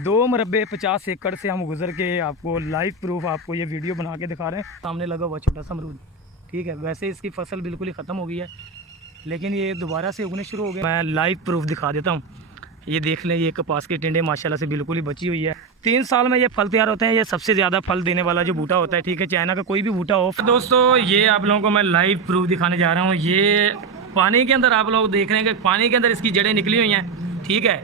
2 मरबे 50 एकड़ से हम गुजर के आपको लाइव प्रूफ आपको ये वीडियो बना के दिखा रहे हैं। सामने लगा हुआ छोटा सा अमरूद, ठीक है। वैसे इसकी फसल बिल्कुल ही ख़त्म हो गई है, लेकिन ये दोबारा से उगने शुरू हो गए। मैं लाइव प्रूफ दिखा देता हूँ। ये देख लें, ये कपास के टिंडे माशाल्लाह से बिल्कुल ही बची हुई है। 3 साल में ये फल तैयार होते हैं। ये सबसे ज़्यादा फल देने वाला जो बूटा होता है, ठीक है, चाइना का कोई भी बूटा हो। दोस्तों ये आप लोगों को मैं लाइव प्रूफ दिखाने जा रहा हूँ। ये पानी के अंदर आप लोग देख रहे हैं कि पानी के अंदर इसकी जड़ें निकली हुई हैं, ठीक है।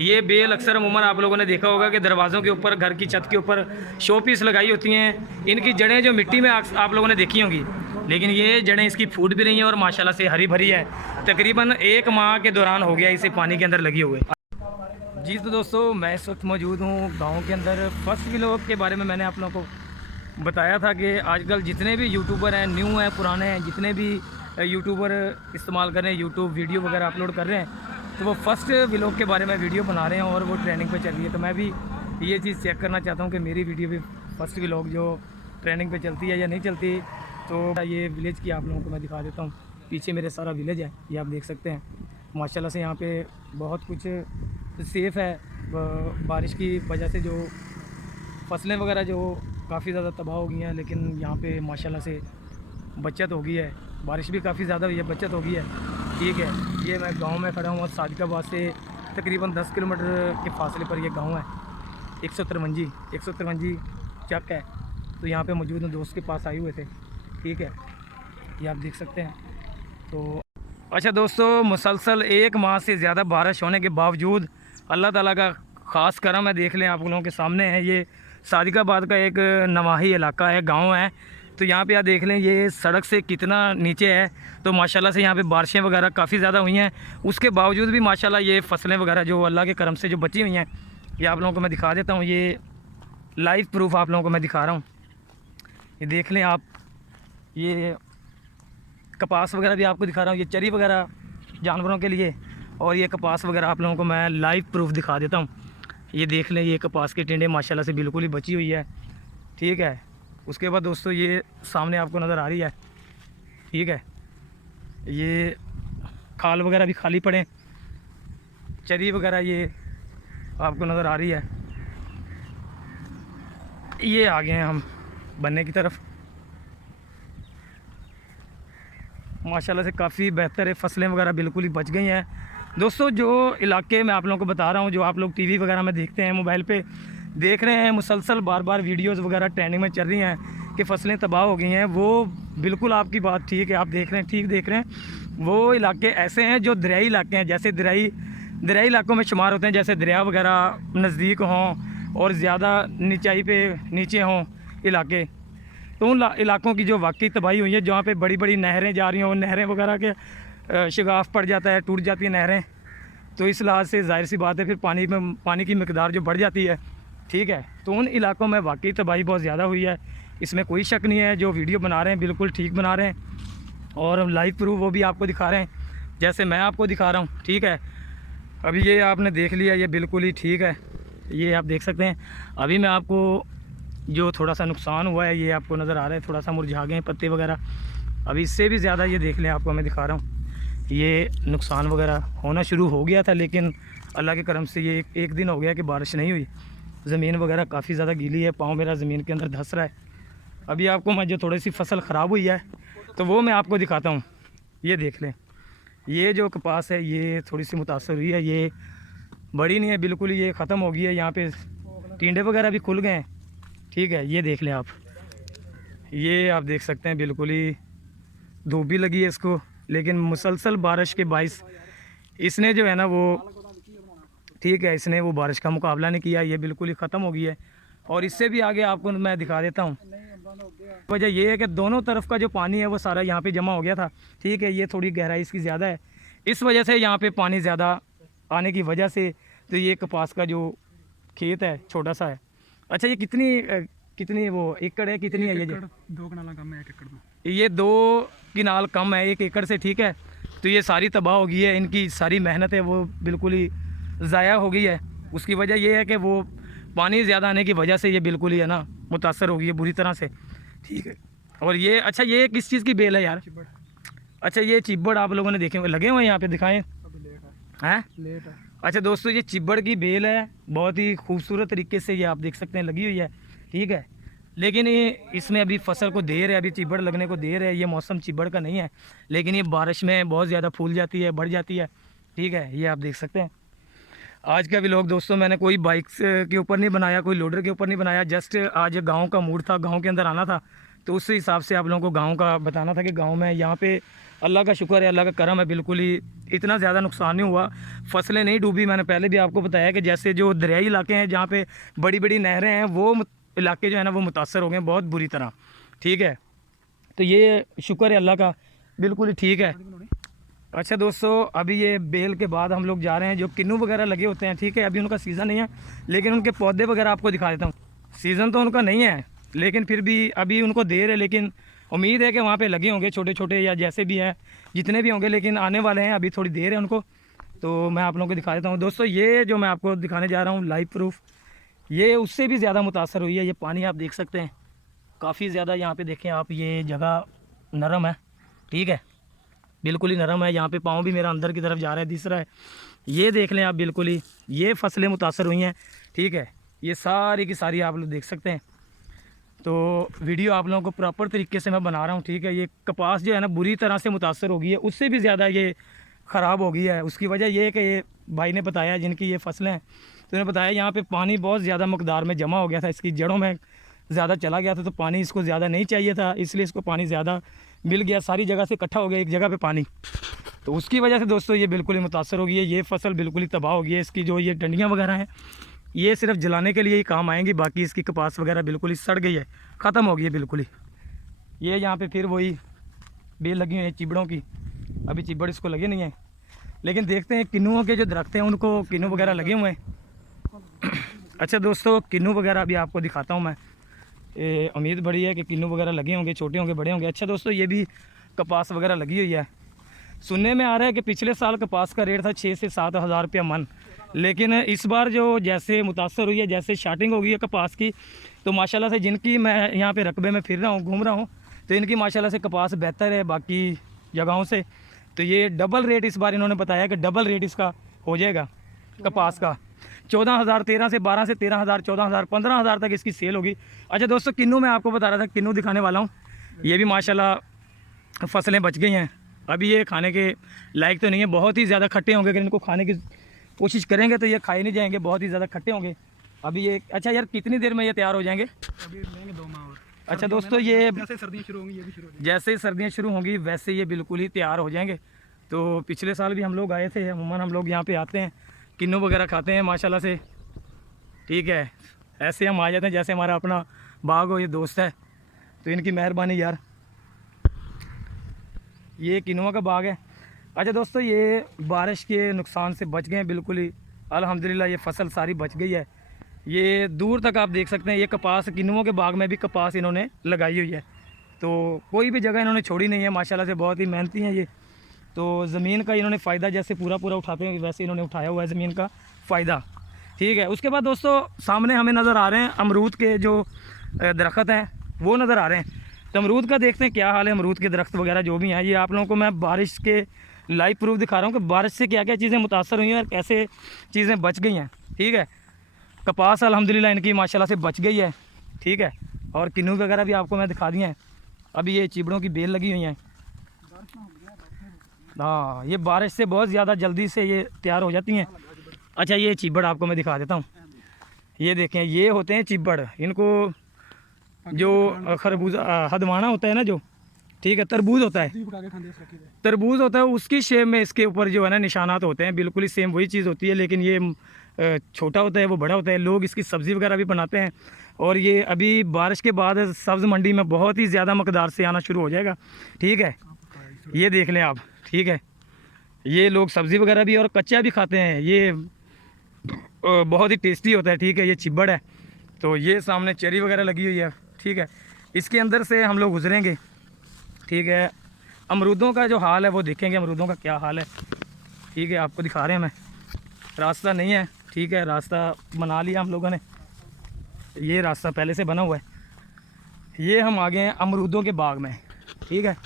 ये बेल अक्सर अमूमन आप लोगों ने देखा होगा कि दरवाज़ों के ऊपर, घर की छत के ऊपर शो पीस लगाई होती हैं। इनकी जड़ें जो मिट्टी में आप लोगों ने देखी होंगी, लेकिन ये जड़ें इसकी फूट भी रही हैं और माशाल्लाह से हरी भरी है। तकरीबन 1 माह के दौरान हो गया इसे पानी के अंदर लगी हुए। जी तो दोस्तों, मैं इस वक्त मौजूद हूँ गाँव के अंदर। फर्स्ट व्लॉग के बारे में मैंने आप लोगों को बताया था कि आजकल जितने भी यूट्यूबर हैं, न्यू हैं, पुराने हैं, जितने भी यूट्यूबर इस्तेमाल कर रहे हैं, यूट्यूब वीडियो वगैरह अपलोड कर रहे हैं, तो वो फर्स्ट व्लॉग के बारे में वीडियो बना रहे हैं और वो ट्रेनिंग पे चल रही है। तो मैं भी ये चीज़ चेक करना चाहता हूँ कि मेरी वीडियो भी फर्स्ट व्लॉग जो ट्रेनिंग पे चलती है या नहीं चलती। तो ये विलेज की आप लोगों को मैं दिखा देता हूँ। पीछे मेरे सारा विलेज है, ये आप देख सकते हैं। माशाल्लाह से यहाँ पे बहुत कुछ सेफ़ है। बारिश की वजह से जो फसलें वगैरह जो काफ़ी ज़्यादा तबाह हो गई हैं, लेकिन यहाँ पे माशाल्लाह से बचत हो गई है। बारिश भी काफ़ी ज़्यादा हुई है, बचत हो गई है, ठीक है। ये मैं गांव में खड़ा हूँ और सादिकाबाद से तकरीबन 10 किलोमीटर के फासले पर ये गांव है। 153 चक है। तो यहाँ पे मौजूद हूँ, दोस्त के पास आए हुए थे, ठीक है। ये आप देख सकते हैं। तो अच्छा दोस्तों, मुसलसल 1 माह से ज़्यादा बारिश होने के बावजूद अल्लाह ताला का ख़ास करम है। देख लें, आप लोगों के सामने है। ये सादिकाबाद का एक नवाही इलाका है, गांव है। तो यहाँ पे आप देख लें, ये सड़क से कितना नीचे है। तो माशाल्लाह से यहाँ पे बारिशें वगैरह काफ़ी ज़्यादा हुई हैं। उसके बावजूद भी माशाल्लाह ये फसलें वगैरह जो अल्लाह के करम से जो बची हुई हैं, ये आप लोगों को मैं दिखा देता हूँ। ये लाइव प्रूफ आप लोगों को मैं दिखा रहा हूँ। ये देख लें आप, ये कपास वगैरह भी आपको दिखा रहा हूँ। ये चरी वगैरह जानवरों के लिए, और ये कपास वगैरह आप लोगों को मैं लाइव प्रूफ दिखा देता हूँ। ये देख लें, ये कपास के टिंडे माशाल्लाह से बिल्कुल ही बची हुई है, ठीक है। उसके बाद दोस्तों ये सामने आपको नज़र आ रही है, ठीक है। ये खाल वगैरह भी खाली पड़े, चरी वगैरह ये आपको नज़र आ रही है। ये आ गए हैं हम बनने की तरफ। माशाल्लाह से काफ़ी बेहतर है, फसलें वगैरह बिल्कुल ही बच गई हैं। दोस्तों जो इलाके में आप लोगों को बता रहा हूँ, जो आप लोग टीवी वगैरह में देखते हैं, मोबाइल पे देख रहे हैं, मुसलसल बार बार वीडियोस वगैरह ट्रेंडिंग में चल रही हैं कि फसलें तबाह हो गई हैं, वो बिल्कुल आपकी बात ठीक है। आप देख रहे हैं, ठीक देख रहे हैं। वो इलाके ऐसे हैं जो दरियाई इलाके हैं, जैसे दरियाई इलाकों में शुमार होते हैं, जैसे दरिया वगैरह नज़दीक हों और ज़्यादा नीचाई पे नीचे हों इलाके। तो उन इलाकों की जो वाकई तबाही हुई है, जहाँ पे बड़ी बड़ी नहरें जा रही हैं, वो नहरें वगैरह के शगाफ पड़ जाता है, टूट जाती हैं नहरें। तो इस लिहाज से जाहिर सी बात है, फिर पानी की मिकदार जो बढ़ जाती है, ठीक है। तो उन इलाकों में वाकई तबाही बहुत ज़्यादा हुई है, इसमें कोई शक नहीं है। जो वीडियो बना रहे हैं बिल्कुल ठीक बना रहे हैं, और लाइव प्रूफ वो भी आपको दिखा रहे हैं, जैसे मैं आपको दिखा रहा हूँ, ठीक है। अभी ये आपने देख लिया, ये बिल्कुल ही ठीक है। ये आप देख सकते हैं। अभी मैं आपको जो थोड़ा सा नुकसान हुआ है, ये आपको नज़र आ रहा है, थोड़ा सा मुरझा गए हैं पत्ते वगैरह। अभी इससे भी ज़्यादा ये देख लें, आपको मैं दिखा रहा हूँ, ये नुकसान वगैरह होना शुरू हो गया था, लेकिन अल्लाह के करम से ये एक दिन हो गया कि बारिश नहीं हुई। ज़मीन वगैरह काफ़ी ज़्यादा गीली है, पाँव मेरा ज़मीन के अंदर धंस रहा है। अभी आपको मैं जो थोड़ी सी फसल ख़राब हुई है, तो वो मैं आपको दिखाता हूँ। ये देख लें, ये जो कपास है ये थोड़ी सी मुतासर हुई है, ये बड़ी नहीं है बिल्कुल, ये ख़त्म हो गई है। यहाँ पे टिंडे वगैरह भी खुल गए हैं, ठीक है। ये देख लें आप, ये आप देख सकते हैं, बिल्कुल ही धूप भी लगी है इसको, लेकिन मुसलसल बारिश के बाइस इसने जो है ना वो, ठीक है, इसने वो बारिश का मुकाबला नहीं किया। ये बिल्कुल ही ख़त्म हो गई है। और इससे भी आगे आपको मैं दिखा देता हूँ। वजह ये है कि दोनों तरफ का जो पानी है वो सारा यहाँ पे जमा हो गया था, ठीक है। ये थोड़ी गहराई इसकी ज़्यादा है, इस वजह से यहाँ पे पानी ज़्यादा आने की वजह से तो ये कपास का जो खेत है छोटा सा है। अच्छा, ये कितनी वो एकड़ है, कितनी है? ये 2 कनाल कम है, 1 एकड़ तो ये 2 किनाल कम है 1 एकड़ से, ठीक है। तो ये सारी तबाह हो गई है, इनकी सारी मेहनत है वो बिल्कुल ही ज़ाया हो गई है। उसकी वजह ये है कि वो पानी ज़्यादा आने की वजह से ये बिल्कुल ही है ना मुतासर हो गई है बुरी तरह से, ठीक है। और ये अच्छा, ये किस चीज़ की बेल है यार? अच्छा, ये चिब्बड़ आप लोगों ने देखे हुए लगे हुए हैं यहाँ पे, दिखाएं। अभी लेट हैं? लेट है। अच्छा दोस्तों, ये चिब्बड़ की बेल है, बहुत ही खूबसूरत तरीके से ये आप देख सकते हैं लगी हुई है, ठीक है। लेकिन ये इसमें अभी फसल को देर है, अभी चिब्बड़ लगने को देर है, ये मौसम चिब्बड़ का नहीं है, लेकिन ये बारिश में बहुत ज़्यादा फूल जाती है, बढ़ जाती है, ठीक है। ये आप देख सकते हैं। आज का व्लॉग दोस्तों मैंने कोई बाइक्स के ऊपर नहीं बनाया, कोई लोडर के ऊपर नहीं बनाया, जस्ट आज गांव का मूड था, गांव के अंदर आना था, तो उस हिसाब से आप लोगों को गांव का बताना था कि गांव में यहाँ पे अल्लाह का शुक्र है, अल्लाह का करम है, बिल्कुल ही इतना ज़्यादा नुकसान नहीं हुआ, फसलें नहीं डूबी। मैंने पहले भी आपको बताया कि जैसे जो दरियाई इलाके हैं जहाँ पे बड़ी बड़ी नहरें हैं, वो इलाके जो है ना वो मुतासर हो गए बहुत बुरी तरह, ठीक है। तो ये शुक्र है अल्लाह का, बिल्कुल ही ठीक है। अच्छा दोस्तों, अभी ये बेल के बाद हम लोग जा रहे हैं, जो किन्नू वगैरह लगे होते हैं, ठीक है, अभी उनका सीज़न नहीं है, लेकिन उनके पौधे वगैरह आपको दिखा देता हूँ। सीज़न तो उनका नहीं है, लेकिन फिर भी अभी उनको देर है, लेकिन उम्मीद है कि वहाँ पे लगे होंगे छोटे छोटे या जैसे भी हैं, जितने भी होंगे, लेकिन आने वाले हैं, अभी थोड़ी देर है उनको। तो मैं आप लोगों को दिखा देता हूँ दोस्तों। ये जो मैं आपको दिखाने जा रहा हूँ लाइव प्रूफ, ये उससे भी ज़्यादा मुतासर हुई है। ये पानी आप देख सकते हैं काफ़ी ज़्यादा, यहाँ पे देखें आप, ये जगह नरम है, ठीक है, बिल्कुल ही नरम है। यहाँ पे पाँव भी मेरा अंदर की तरफ जा रहा है, दिस रहा है, ये देख लें आप, बिल्कुल ही ये फसलें मुतासर हुई हैं, ठीक है। ये सारी की सारी आप लोग देख सकते हैं। तो वीडियो आप लोगों को प्रॉपर तरीके से मैं बना रहा हूँ, ठीक है। ये कपास जो है ना बुरी तरह से मुतासर हो गई है, उससे भी ज़्यादा ये ख़राब हो गई है। उसकी वजह ये है कि ये भाई ने बताया जिनकी ये फसलें हैं, तो उन्होंने बताया यहाँ पे पानी बहुत ज़्यादा मकदार में जमा हो गया था, इसकी जड़ों में ज़्यादा चला गया था, तो पानी इसको ज़्यादा नहीं चाहिए था, इसलिए इसको पानी ज़्यादा मिल गया, सारी जगह से इकट्ठा हो गया एक जगह पे पानी, तो उसकी वजह से दोस्तों ये बिल्कुल ही मुतासर हो गई है। ये फसल बिल्कुल ही तबाह हो गई है। इसकी जो ये डंडियाँ वगैरह हैं, ये सिर्फ जलाने के लिए ही काम आएंगी, बाकी इसकी कपास वगैरह बिल्कुल ही सड़ गई है, ख़त्म हो गई है बिल्कुल ही। ये यहाँ पे फिर वही बेल लगी हुई है चिबड़ों की, अभी चिबड़ इसको लगे नहीं है, लेकिन देखते हैं किन्नुओं के जो दरख्त हैं उनको किन्नू वगैरह लगे हुए हैं। अच्छा दोस्तों, किन्नू वगैरह अभी आपको दिखाता हूँ मैं, उम्मीद बड़ी है कि किन्नू वगैरह लगे होंगे, छोटे होंगे, बड़े होंगे। अच्छा दोस्तों, ये भी कपास वगैरह लगी हुई है। सुनने में आ रहा है कि पिछले साल कपास का रेट था 6 से 7 हज़ार रुपया मन, लेकिन इस बार जो जैसे मुतासर हुई है, जैसे स्टार्टिंग हो गई है कपास की, तो माशाल्लाह से जिनकी मैं यहाँ पे रकबे में फिर रहा हूँ, घूम रहा हूँ, तो इनकी माशाल्लाह से कपास बेहतर है बाकी जगहों से। तो ये डबल रेट इस बार इन्होंने बताया कि डबल रेट इसका हो जाएगा कपास का, 14,000, 13 से 12 से 13,000, 14,000, 15,000 तक इसकी सेल होगी। अच्छा दोस्तों, किन्नू मैं आपको बता रहा था, किन्नू दिखाने वाला हूँ। ये भी माशाल्लाह फसलें बच गई हैं, अभी ये खाने के लायक तो नहीं है, बहुत ही ज़्यादा खट्टे होंगे, अगर इनको खाने की कोशिश करेंगे तो ये खाए नहीं जाएंगे, बहुत ही ज़्यादा खट्टे होंगे अभी ये। अच्छा यार, कितनी देर में ये तैयार हो जाएंगे? अभी लेंगे 2 माह और। अच्छा दोस्तों, ये जैसे सर्दियाँ शुरू होंगी ये भी शुरू हो जाएगी। जैसे ही सर्दियाँ शुरू होंगी वैसे ये बिल्कुल ही तैयार हो जाएंगे। तो पिछले साल भी हम लोग आए थे, अमूमन हम लोग यहाँ पे आते हैं, किन्नू वगैरह खाते हैं माशाल्लाह से, ठीक है। ऐसे हम आ जाते हैं जैसे हमारा अपना बाग हो, ये दोस्त है, तो इनकी मेहरबानी यार। ये किन्नुआ का बाग है। अच्छा दोस्तों, ये बारिश के नुकसान से बच गए हैं बिल्कुल ही, अल्हम्दुलिल्लाह ये फसल सारी बच गई है। ये दूर तक आप देख सकते हैं, ये कपास किन्नुओं के बाग में भी कपास इन्होंने लगाई हुई है, तो कोई भी जगह इन्होंने छोड़ी नहीं है, माशाल्लाह से बहुत ही मेहनती हैं ये। तो ज़मीन का इन्होंने फ़ायदा जैसे पूरा पूरा उठाते हैं, वैसे इन्होंने उठाया हुआ है ज़मीन का फ़ायदा, ठीक है। उसके बाद दोस्तों, सामने हमें नज़र आ रहे हैं अमरूद के जो दरख्त हैं, वो नज़र आ रहे हैं। तो अमरूद का देखते हैं क्या हाल है, अमरूद के दरख्त वगैरह जो भी हैं। ये आप लोगों को मैं बारिश के लाइव प्रूफ दिखा रहा हूँ कि बारिश से क्या क्या चीज़ें मुतासर हुई हैं और कैसे चीज़ें बच गई हैं, ठीक है। कपास अल्हम्दुलिल्लाह इनकी माशाल्लाह से बच गई है, ठीक है। और किन्नू वगैरह भी आपको मैं दिखा दिए हैं। अभी ये चिबड़ों की बेल लगी हुई हैं, हाँ, ये बारिश से बहुत ज़्यादा जल्दी से ये तैयार हो जाती हैं। अच्छा, ये चिबड़ आपको मैं दिखा देता हूँ, ये देखें, ये होते हैं चिबड़, इनको जो खरबूजा हदवाना होता है ना, जो ठीक है, तरबूज होता है, तरबूज होता है, उसकी शेप में इसके ऊपर जो है ना निशानात होते हैं, बिल्कुल ही सेम वही चीज़ होती है, लेकिन ये छोटा होता है, वो बड़ा होता है। लोग इसकी सब्ज़ी वगैरह भी बनाते हैं, और ये अभी बारिश के बाद सब्ज़ मंडी में बहुत ही ज़्यादा मकदार से आना शुरू हो जाएगा, ठीक है। ये देख लें आप, ठीक है, ये लोग सब्ज़ी वगैरह भी और कच्चा भी खाते हैं, ये बहुत ही टेस्टी होता है, ठीक है। ये चिब्बड़ है, तो ये सामने चेरी वगैरह लगी हुई है, ठीक है। इसके अंदर से हम लोग गुजरेंगे, ठीक है। अमरूदों का जो हाल है वो देखेंगे, अमरूदों का क्या हाल है, ठीक है, आपको दिखा रहे हैं। मैं रास्ता नहीं है, ठीक है, रास्ता बना लिया हम लोगों ने, ये रास्ता पहले से बना हुआ है। ये हम आ गए हैं अमरूदों के बाग में, ठीक है।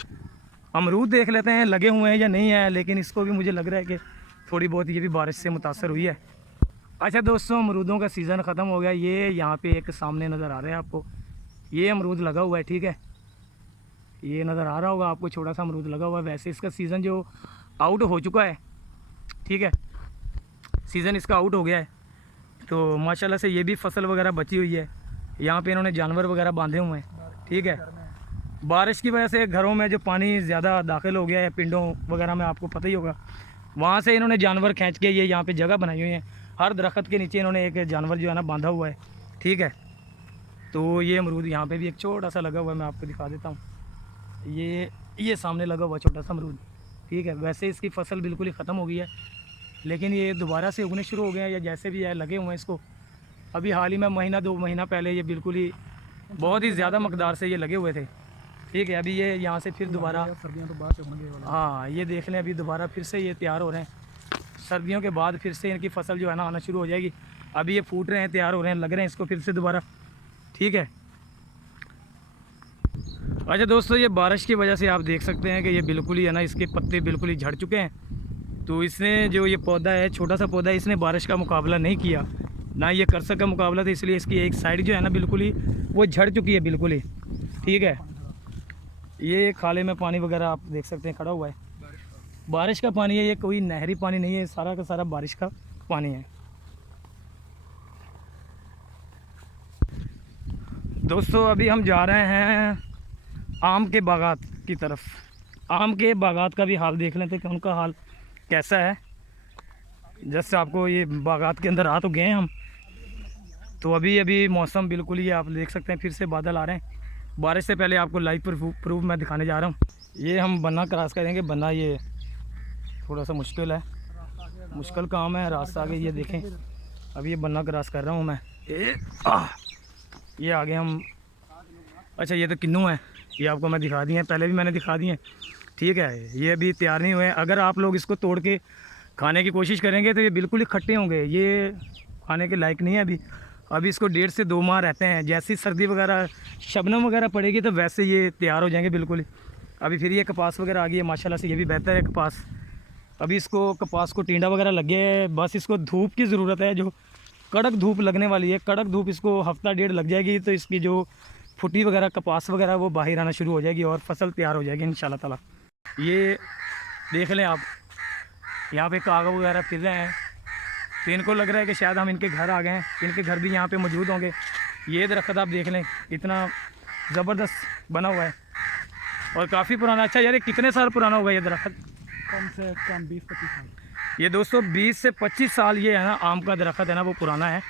अमरूद देख लेते हैं लगे हुए हैं या नहीं है, लेकिन इसको भी मुझे लग रहा है कि थोड़ी बहुत ये भी बारिश से मुतासर हुई है। अच्छा दोस्तों, अमरूदों का सीज़न ख़त्म हो गया। ये यहाँ पे एक सामने नज़र आ रहा है आपको, ये अमरूद लगा हुआ है, ठीक है, ये नज़र आ रहा होगा आपको, छोटा सा अमरूद लगा हुआ है। वैसे इसका सीज़न जो आउट हो चुका है, ठीक है, सीज़न इसका आउट हो गया है। तो माशाल्लाह से ये भी फसल वगैरह बची हुई है। यहाँ पे इन्होंने जानवर वगैरह बांधे हुए हैं, ठीक है। बारिश की वजह से घरों में जो पानी ज़्यादा दाखिल हो गया है, पिंडों वगैरह में, आपको पता ही होगा, वहाँ से इन्होंने जानवर खींच के ये यहाँ पे जगह बनाई हुई है। हर दरख्त के नीचे इन्होंने एक जानवर जो है ना बांधा हुआ है, ठीक है। तो ये अमरूद यहाँ पे भी एक छोटा सा लगा हुआ है, मैं आपको दिखा देता हूँ। ये सामने लगा हुआ छोटा सा अमरूद, ठीक है। वैसे इसकी फसल बिल्कुल ही ख़त्म हो गई है, लेकिन ये दोबारा से उगने शुरू हो गए हैं, या जैसे भी है लगे हुए हैं इसको। अभी हाल ही में महीना 2 महीना पहले ये बिल्कुल ही बहुत ही ज़्यादा मकदार से ये लगे हुए थे, ठीक है। अभी ये यहाँ से फिर दोबारा, सर्दियाँ तो बाद से होंगे वाला। हाँ ये देख लें, अभी दोबारा फिर से ये तैयार हो रहे हैं। सर्दियों के बाद फिर से इनकी फसल जो है ना आना शुरू हो जाएगी। अभी ये फूट रहे हैं, तैयार हो रहे हैं, लग रहे हैं इसको फिर से दोबारा, ठीक है। अच्छा दोस्तों, ये बारिश की वजह से आप देख सकते हैं कि ये बिल्कुल ही है ना, इसके पत्ते बिल्कुल ही झड़ चुके हैं। तो इसने जो ये पौधा है, छोटा सा पौधा है, इसने बारिश का मुकाबला नहीं किया, ना ये कर सका मुकाबला, तो इसलिए इसकी एक साइड जो है ना बिल्कुल ही वो झड़ चुकी है बिल्कुल ही, ठीक है। ये खाले में पानी वगैरह आप देख सकते हैं खड़ा हुआ है, बारिश का पानी है, ये कोई नहरी पानी नहीं है, सारा का सारा बारिश का पानी है। दोस्तों अभी हम जा रहे हैं आम के बागात की तरफ। आम के बागात का भी हाल देख लेते हैं कि उनका हाल कैसा है। जैसे आपको ये बागात के अंदर आ तो गए हैं हम, तो अभी मौसम बिल्कुल ही आप देख सकते हैं, फिर से बादल आ रहे हैं। बारिश से पहले आपको लाइव प्रूफ मैं दिखाने जा रहा हूँ। ये हम बन्ना क्रॉस करेंगे, बन्ना ये थोड़ा सा मुश्किल है, मुश्किल काम है, रास्ता आगे ये देखें। अभी ये बन्ना क्रॉस कर रहा हूँ मैं, ये आगे हम, अच्छा ये तो किन्नू है, ये आपको मैं दिखा दी है, पहले भी मैंने दिखा दी है, ठीक है। ये अभी तैयार नहीं हुए हैं। अगर आप लोग इसको तोड़ के खाने की कोशिश करेंगे तो ये बिल्कुल ही खट्टे होंगे, ये खाने के लायक नहीं है। अभी इसको 1.5 से 2 माह रहते हैं। जैसी सर्दी वगैरह, शबनम वगैरह पड़ेगी तो वैसे ये तैयार हो जाएंगे बिल्कुल ही। अभी फिर ये कपास वगैरह आ गई है, माशाल्लाह से ये भी बेहतर है कपास। अभी इसको कपास को टींडा वगैरह लग गया है, बस इसको धूप की ज़रूरत है, जो कड़क धूप लगने वाली है। कड़क धूप इसको हफ्ता 1.5 लग जाएगी, तो इसकी जो फुटी वगैरह कपास वगैरह वो बाहर आना शुरू हो जाएगी और फसल तैयार हो जाएगी इंशाल्लाह ताला। ये देख लें आप, यहाँ पे कागा वगैरह फिर रहे हैं, तो इनको लग रहा है कि शायद हम इनके घर आ गए हैं, इनके घर भी यहाँ पे मौजूद होंगे। ये दरख्त आप देख लें, इतना ज़बरदस्त बना हुआ है और काफ़ी पुराना। अच्छा यार, ये कितने साल पुराना होगा ये दरख्त? कम से कम 20-25 साल। ये दोस्तों 20 से 25 साल ये है ना आम का दरख्त है ना, वो पुराना है।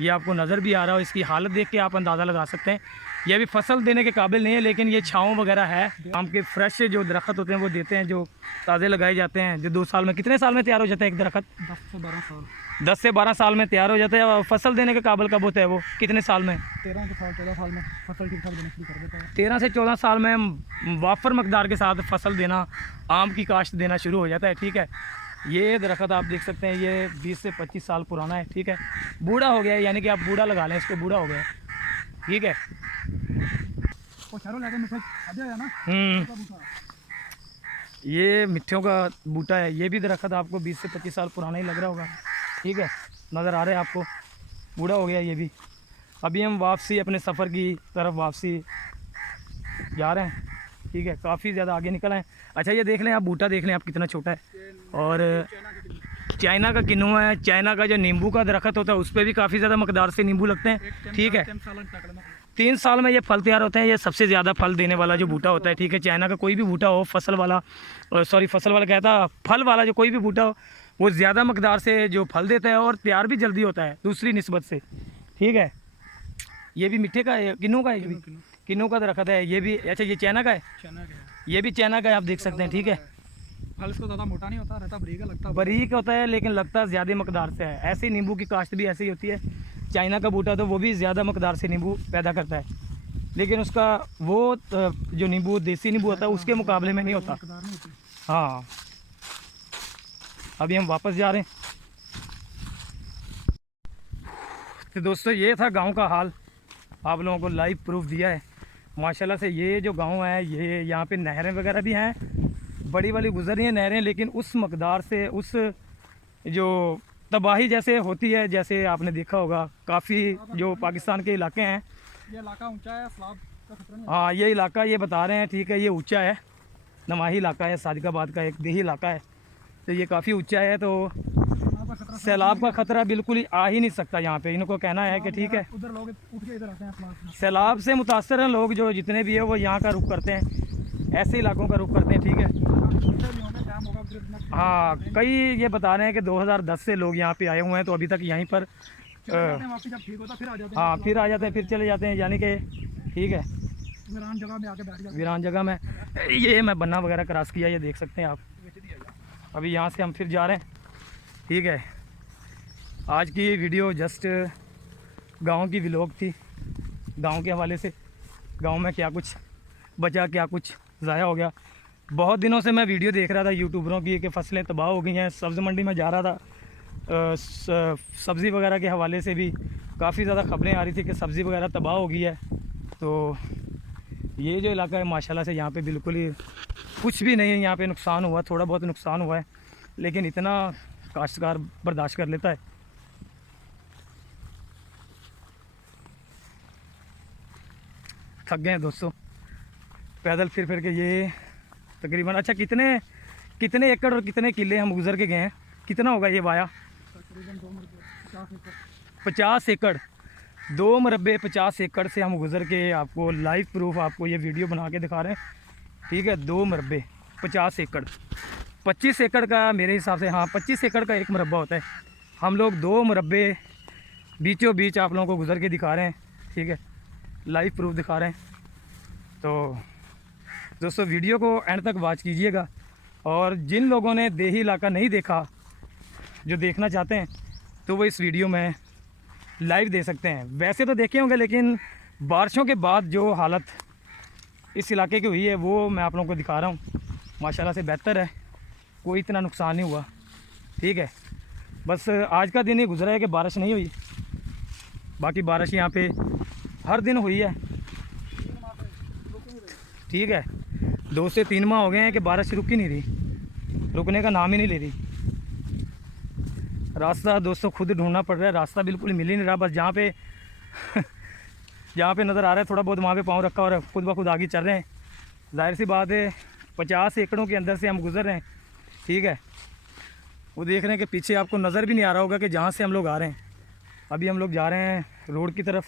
ये आपको नज़र भी आ रहा हो, इसकी हालत देख के आप अंदाज़ा लगा सकते हैं। ये अभी फसल देने के काबिल नहीं है, लेकिन ये छाँव वगैरह है। आम के फ्रेश जो दरख्त होते हैं वो देते हैं, जो ताज़े लगाए जाते हैं, जो 2 साल में, कितने साल में तैयार हो जाता है एक दरख्त? 10 से 12 साल। 10 से 12 साल में तैयार हो जाता है। और फसल देने के काबिल कब होता है वो, कितने साल में? 13 के साल 14 साल में फसल ठीक ठाक देना शुरू कर देता है। 13 से 14 साल में वाफर मकदार के साथ फसल देना, आम की काश्त देना शुरू हो जाता है, ठीक है। ये दरख्त आप देख सकते हैं, ये 20 से 25 साल पुराना है, ठीक है। बूढ़ा हो गया है, यानी कि आप बूढ़ा लगा लें इसको, बूढ़ा हो गया है, ठीक है। ये मिट्टियों का बूटा है, ये भी दरख्त आपको 20 से 25 साल पुराना ही लग रहा होगा, ठीक है। नज़र आ रहा है आपको, बूढ़ा हो गया ये भी। अभी हम वापसी अपने सफ़र की तरफ वापसी जा रहे हैं, ठीक है। काफ़ी ज़्यादा आगे निकल आए। अच्छा ये देख लें आप, बूटा देख लें आप कितना छोटा है। और चाइना का किन्नू है, चाइना का जो नींबू का दरख्त होता है उस पर भी काफ़ी ज़्यादा मकदार से नींबू लगते हैं, ठीक है। 3 साल में ये फल तैयार होते हैं। ये सबसे ज़्यादा फल देने वाला जो बूटा होता है, ठीक है। चाइना का कोई भी बूटा हो, फसल वाला कहता, फल वाला जो कोई भी बूटा हो, वो ज़्यादा मकदार से जो फल देता है और तैयार भी जल्दी होता है दूसरी निस्बत से, ठीक है। ये भी मिट्टे का है, किन्नू का है, ये भी किन्नू का दरख्त है, ये भी। अच्छा ये चाइना का है, ये भी चाइना का है, आप देख सकते हैं, ठीक है। फल इसको ज़्यादा मोटा नहीं होता, रहता बारीक लगता है, बारीक होता है, लेकिन लगता ज़्यादा मकदार से है। ऐसे नींबू की काश्त भी ऐसी ही होती है। चाइना का बूटा तो वो भी ज़्यादा मकदार से नींबू पैदा करता है, लेकिन उसका वो जो नींबू देसी नींबू होता है उसके मुकाबले में नहीं होता। हाँ, अभी हम वापस जा रहे हैं। तो दोस्तों ये था गांव का हाल, आप लोगों को लाइव प्रूफ दिया है माशाल्लाह से। ये जो गांव है, ये यहाँ पे नहरें वगैरह भी हैं, बड़ी वाली गुजर रही हैं नहरें, लेकिन उस मकदार से, उस जो तबाही जैसे होती है, जैसे आपने देखा होगा काफ़ी जो पाकिस्तान के इलाके हैं। ये इलाका ऊंचा है, सैलाब का खतरा नहीं हाँ, ये इलाका ये बता रहे हैं, ठीक है, ये ऊंचा है, नवाही इलाका है, सादिकाबाद का एक देही इलाका है, तो ये काफ़ी ऊंचा है, तो है। यहाँ पर खतरा सैलाब का ख़तरा बिल्कुल ही आ ही नहीं सकता यहाँ पे। इनको कहना है कि ठीक है, उधर लोग उठ के इधर आते हैं सैलाब से। सैलाब से मुतासर हैं लोग, जो जितने भी है वो यहाँ का रुख करते हैं, ऐसे इलाकों का रुख करते हैं, ठीक है। उधर भी होंगे, जाम होगा उधर इतना। हाँ, कई ये बता रहे हैं कि 2010 से लोग यहाँ पे आए हुए हैं, तो अभी तक यहीं पर चले जाते हैं वापस, जब ठीक होता फिर आ जाते हैं। हाँ, फिर आ जाते हैं, फिर चले जाते हैं, यानी कि ठीक है, वीरान जगह में आके बैठ जाते वीरान जगह में। ये मैं बन्ना वगैरह क्रॉस किया, ये देख सकते हैं आप। अभी यहाँ से हम फिर जा रहे हैं, ठीक है। आज की वीडियो जस्ट गांव की व्लॉग थी, गांव के हवाले से, गांव में क्या कुछ बचा, क्या कुछ ज़ाया हो गया। बहुत दिनों से मैं वीडियो देख रहा था यूट्यूबरों की कि फसलें तबाह हो गई हैं। सब्ज़ मंडी में जा रहा था, सब्ज़ी वगैरह के हवाले से भी काफ़ी ज़्यादा ख़बरें आ रही थी कि सब्ज़ी वगैरह तबाह हो गई है। तो ये जो इलाका है माशाल्लाह से यहाँ पे बिल्कुल ही कुछ भी नहीं है, यहाँ पे नुकसान हुआ, थोड़ा बहुत नुकसान हुआ है, लेकिन इतना काश्तकार बर्दाश्त कर लेता है। थक गए हैं दोस्तों पैदल फिर फिर के। ये तकरीबन अच्छा कितने कितने एकड़ और कितने किले हम गुजर के गए हैं, कितना होगा ये वाया? तकरीबन 2 मिनट 50 एकड़। 50 एकड़, 2 मरबे 50 एकड़ से हम गुजर के आपको लाइव प्रूफ आपको ये वीडियो बना के दिखा रहे हैं, ठीक है। 2 मरबे 50 एकड़, 25 एकड़ का मेरे हिसाब से, हाँ 25 एकड़ का एक मरबा होता है। हम लोग 2 मरबे बीचों बीच आप लोगों को गुजर के दिखा रहे हैं, ठीक है, लाइव प्रूफ दिखा रहे हैं। तो दोस्तों वीडियो को एंड तक वॉच कीजिएगा, और जिन लोगों ने देही इलाका नहीं देखा, जो देखना चाहते हैं, तो वो इस वीडियो में लाइव दे सकते हैं। वैसे तो देखे होंगे, लेकिन बारिशों के बाद जो हालत इस इलाके की हुई है वो मैं आप लोगों को दिखा रहा हूँ। माशाल्लाह से बेहतर है, कोई इतना नुकसान नहीं हुआ, ठीक है। बस आज का दिन ही गुजरा है कि बारिश नहीं हुई, बाकी बारिश यहाँ पे हर दिन हुई है, ठीक है। 2 से 3 माह हो गए हैं कि बारिश रुक ही नहीं रही, रुकने का नाम ही नहीं ले रही। रास्ता दोस्तों खुद ढूंढना पड़ रहा है, रास्ता बिल्कुल मिल ही नहीं रहा। बस जहाँ पे जहाँ पे नज़र आ रहा है थोड़ा बहुत, वहाँ पे पाँव रखा और खुद ब खुद आगे चल रहे हैं। जाहिर सी बात है 50 एकड़ों के अंदर से हम गुजर रहे हैं, ठीक है। वो देख रहे हैं कि पीछे आपको नज़र भी नहीं आ रहा होगा कि जहाँ से हम लोग आ रहे हैं। अभी हम लोग जा रहे हैं रोड की तरफ,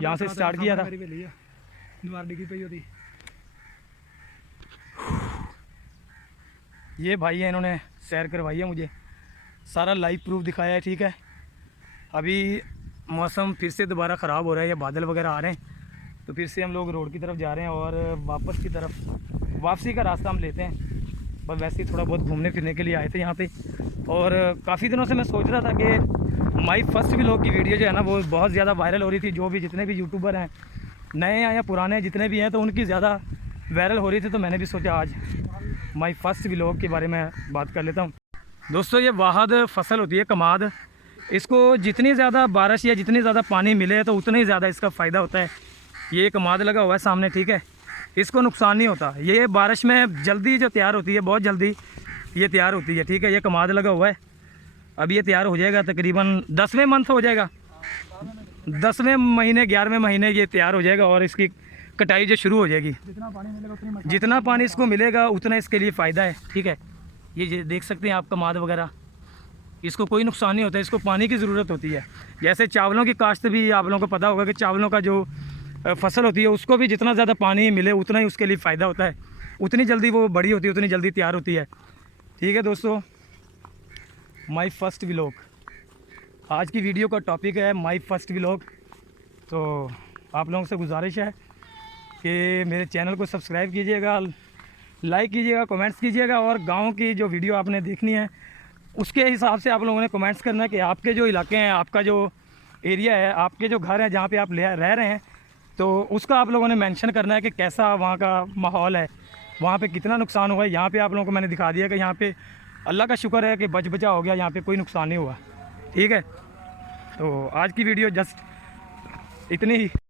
यहाँ से स्टार्ट किया था। दीवार डिगी पई होती। ये भाई है, इन्होंने सैर करवाई है मुझे, सारा लाइव प्रूफ दिखाया है, ठीक है। अभी मौसम फिर से दोबारा ख़राब हो रहा है, या बादल वगैरह आ रहे हैं, तो फिर से हम लोग रोड की तरफ जा रहे हैं, और वापस की तरफ वापसी का रास्ता हम लेते हैं। बस वैसे ही थोड़ा बहुत घूमने फिरने के लिए आए थे यहाँ पे, और काफ़ी दिनों से मैं सोच रहा था कि माई फर्स्ट व्लॉग की वीडियो जो है ना वो बहुत ज़्यादा वायरल हो रही थी। जो भी जितने भी यूट्यूबर हैं, नए हैं या पुराने जितने भी हैं, तो उनकी ज़्यादा वायरल हो रही थी, तो मैंने भी सोचा आज माई फर्स्ट व्लॉग के बारे में बात कर लेता हूँ। दोस्तों ये वाहद फसल होती है कमाद, इसको जितनी ज़्यादा बारिश या जितनी ज़्यादा पानी मिले तो उतना ही ज़्यादा इसका फ़ायदा होता है। ये कमाद लगा हुआ है सामने, ठीक है, इसको नुकसान नहीं होता। ये बारिश में जल्दी जो तैयार होती है, बहुत जल्दी ये तैयार होती है, ठीक है। ये कमाद लगा हुआ है, अब ये तैयार हो जाएगा, तकरीबन 10वें मंथ हो जाएगा, 10वें महीने 11वें महीने ये तैयार हो जाएगा, और इसकी कटाई जो शुरू हो जाएगी। जितना पानी इसको मिलेगा उतना इसके लिए फ़ायदा है, ठीक है। ये देख सकते हैं आप कमाद वगैरह, इसको कोई नुकसान नहीं होता, इसको पानी की ज़रूरत होती है। जैसे चावलों की काश्त भी आप लोगों को पता होगा कि चावलों का जो फसल होती है उसको भी जितना ज़्यादा पानी मिले उतना ही उसके लिए फ़ायदा होता है, उतनी जल्दी वो बड़ी होती है, उतनी जल्दी तैयार होती है, ठीक है। दोस्तों माई फर्स्ट व्लॉग, आज की वीडियो का टॉपिक है माई फर्स्ट व्लॉग। तो आप लोगों से गुजारिश है कि मेरे चैनल को सब्सक्राइब कीजिएगा, लाइक कीजिएगा, कमेंट्स कीजिएगा, और गांव की जो वीडियो आपने देखनी है उसके हिसाब से आप लोगों ने कमेंट्स करना है कि आपके जो इलाके हैं, आपका जो एरिया है, आपके जो घर हैं जहाँ पे आप रह रहे हैं, तो उसका आप लोगों ने मेंशन करना है कि कैसा वहाँ का माहौल है, वहाँ पे कितना नुकसान हुआ है। यहाँ पे आप लोगों को मैंने दिखा दिया कि यहाँ पे अल्लाह का शुक्र है कि बचा हो गया, यहाँ पे कोई नुकसान नहीं हुआ, ठीक है। तो आज की वीडियो जस्ट इतनी ही।